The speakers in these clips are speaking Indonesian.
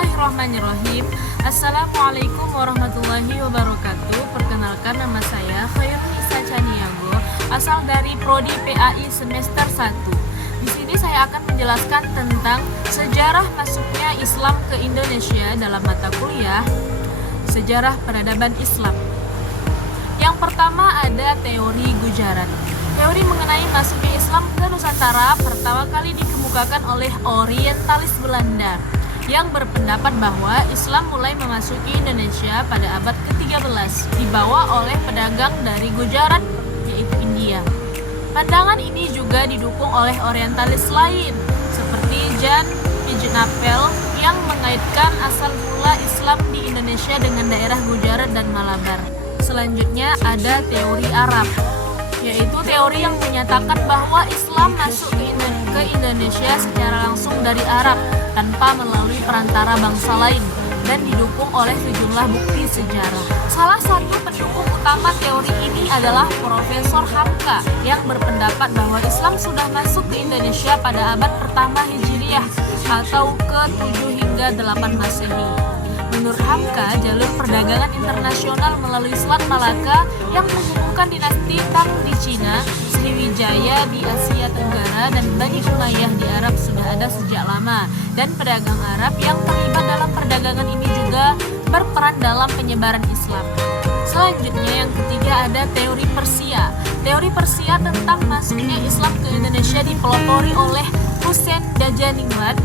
Bismillahirrahmanirrahim. Assalamualaikum warahmatullahi wabarakatuh. Perkenalkan, nama saya Khairul Nisa Caniago, asal dari Prodi PAI semester 1. Di sini saya akan menjelaskan tentang sejarah masuknya Islam ke Indonesia dalam mata kuliah Sejarah Peradaban Islam. Yang pertama ada teori Gujarat. Teori mengenai masuknya Islam ke Nusantara pertama kali dikemukakan oleh orientalis Belanda yang berpendapat bahwa Islam mulai memasuki Indonesia pada abad ke-13 dibawa oleh pedagang dari Gujarat, yaitu India. Pandangan ini juga didukung oleh orientalis lain seperti Jan Pijetapel yang mengaitkan asal mula Islam di Indonesia dengan daerah Gujarat dan Malabar. Selanjutnya ada teori Arab, yaitu teori yang menyatakan bahwa Islam masuk ke Indonesia secara langsung dari Arab tanpa melalui perantara bangsa lain dan didukung oleh sejumlah bukti sejarah. Salah satu pendukung utama teori ini adalah Profesor Hamka yang berpendapat bahwa Islam sudah masuk ke Indonesia pada abad pertama Hijriah atau ke-7 hingga 8 Masehi. Menurut Hamka, jalur perdagangan internasional melalui Selat Malaka yang menghubungkan dinasti Tang di Cina, Sriwijaya di Asia Tenggara, dan Bani Umayyah di Arab sudah ada sejak lama. Dan pedagang Arab yang terlibat dalam perdagangan ini juga berperan dalam penyebaran Islam. Selanjutnya yang ketiga ada teori Persia. Teori Persia tentang masuknya Islam ke Indonesia dipelopori oleh Hussein Dajaningrat.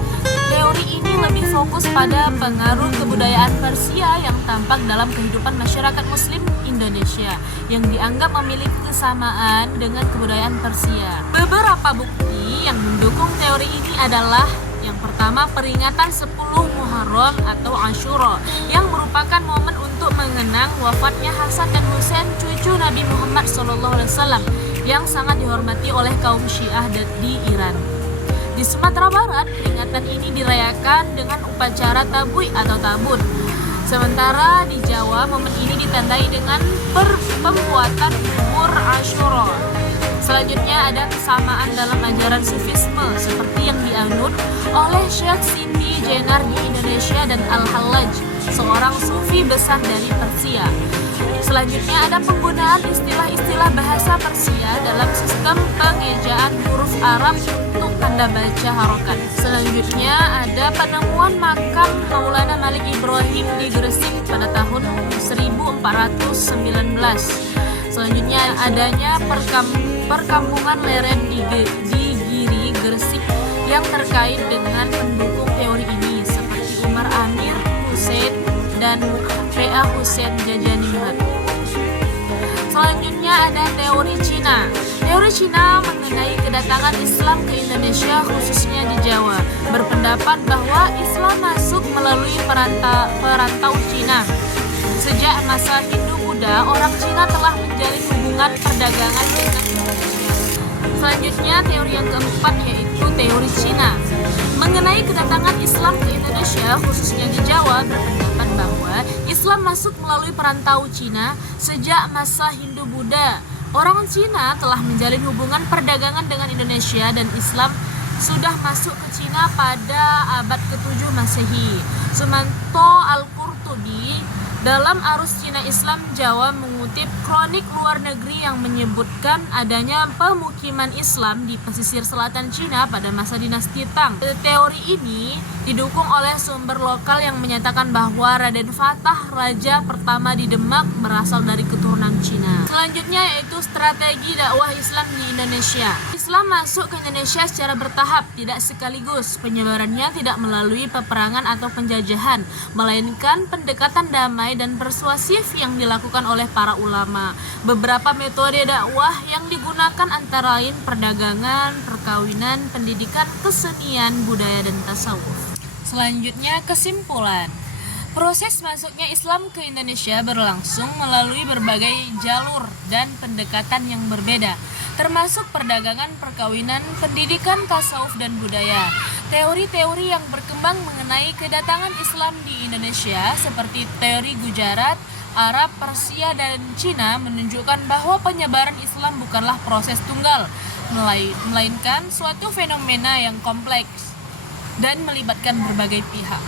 Teori ini lebih fokus pada pengaruh kebudayaan Persia yang tampak dalam kehidupan masyarakat Muslim Indonesia yang dianggap memiliki kesamaan dengan kebudayaan Persia. Beberapa bukti yang mendukung teori ini adalah yang pertama, peringatan 10 Muharram atau Asyura yang merupakan momen untuk mengenang wafatnya Hasan dan Husain, cucu Nabi Muhammad SAW yang sangat dihormati oleh kaum Syiah di Iran. Di Sumatera Barat, peringatan ini dirayakan dengan upacara tabui atau tabun. Sementara di Jawa, momen ini ditandai dengan pembuatan bubur Asyura. Selanjutnya ada kesamaan dalam ajaran Sufisme seperti yang dianut oleh Syekh Sindi Jenar di Indonesia dan Al-Hallaj, seorang sufi besar dari Persia. Selanjutnya ada penggunaan istilah-istilah bahasa Persia dalam sistem pengejaan huruf Arab untuk tanda baca harokat. Selanjutnya ada penemuan makam Maulana Malik Ibrahim di Gresik pada tahun 1419. Selanjutnya adanya perkampungan Leren di Giri, Gresik yang terkait dengan pendukung teori ini seperti Umar Amir Hussein dan P.A. Hussein Jajaningrat. Selanjutnya ada teori Cina. Teori Cina mengenai kedatangan Islam ke Indonesia khususnya di Jawa berpendapat bahwa Islam masuk melalui perantau Cina. Sejak masa Hindu-Buddha, orang Cina telah menjalin hubungan perdagangan dengan Indonesia. Selanjutnya teori yang keempat yaitu teori Cina. Mengenai kedatangan Islam ke Indonesia khususnya di Jawa berpendapat bahwa Islam masuk melalui perantau Cina sejak masa Hindu-Buddha. Orang Cina telah menjalin hubungan perdagangan dengan Indonesia dan Islam sudah masuk ke Cina pada abad ke-7 Masehi. Sumanto Al-Qurtubi dalam Arus Cina Islam Jawa mengutip kronik luar negeri yang menyebutkan adanya pemukiman Islam di pesisir selatan Cina pada masa dinasti Tang. Teori ini didukung oleh sumber lokal yang menyatakan bahwa Raden Fatah, raja pertama di Demak, berasal dari keturunan Cina. Selanjutnya yaitu strategi dakwah Islam di Indonesia. Islam masuk ke Indonesia secara bertahap, tidak sekaligus. Penyebarannya tidak melalui peperangan atau penjajahan, melainkan pendekatan damai dan persuasif yang dilakukan oleh para ulama. Beberapa metode dakwah yang digunakan antara lain perdagangan, perkawinan, pendidikan, kesenian, budaya, dan tasawuf. Selanjutnya kesimpulan. Proses masuknya Islam ke Indonesia berlangsung melalui berbagai jalur dan pendekatan yang berbeda, termasuk perdagangan, perkawinan, pendidikan, tasawuf, dan budaya. Teori-teori yang berkembang mengenai kedatangan Islam di Indonesia seperti teori Gujarat, Arab, Persia, dan Cina menunjukkan bahwa penyebaran Islam bukanlah proses tunggal, melainkan suatu fenomena yang kompleks dan melibatkan berbagai pihak.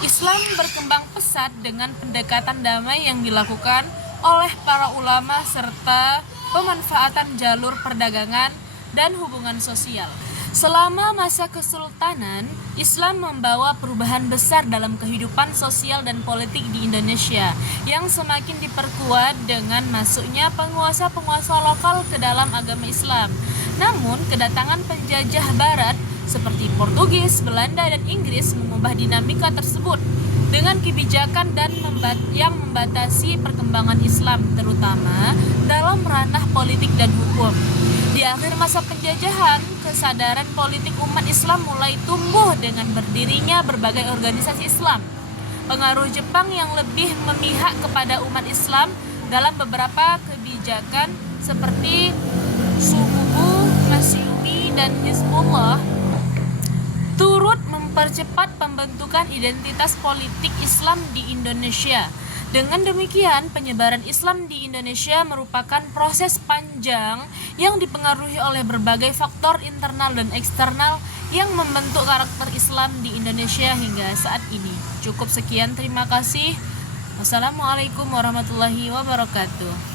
Islam berkembang pesat dengan pendekatan damai yang dilakukan oleh para ulama serta pemanfaatan jalur perdagangan dan hubungan sosial. Selama masa kesultanan, Islam membawa perubahan besar dalam kehidupan sosial dan politik di Indonesia yang semakin diperkuat dengan masuknya penguasa-penguasa lokal ke dalam agama Islam. Namun, kedatangan penjajah barat seperti Portugis, Belanda, dan Inggris mengubah dinamika tersebut dengan kebijakan yang membatasi perkembangan Islam, terutama dalam ranah politik dan hukum. Di akhir masa penjajahan, kesadaran politik umat Islam mulai tumbuh dengan berdirinya berbagai organisasi Islam. Pengaruh Jepang yang lebih memihak kepada umat Islam dalam beberapa kebijakan seperti Sububu, Masyumi, dan Hizbullah turut mempercepat pembentukan identitas politik Islam di Indonesia. Dengan demikian, penyebaran Islam di Indonesia merupakan proses panjang yang dipengaruhi oleh berbagai faktor internal dan eksternal yang membentuk karakter Islam di Indonesia hingga saat ini. Cukup sekian, terima kasih. Wassalamualaikum warahmatullahi wabarakatuh.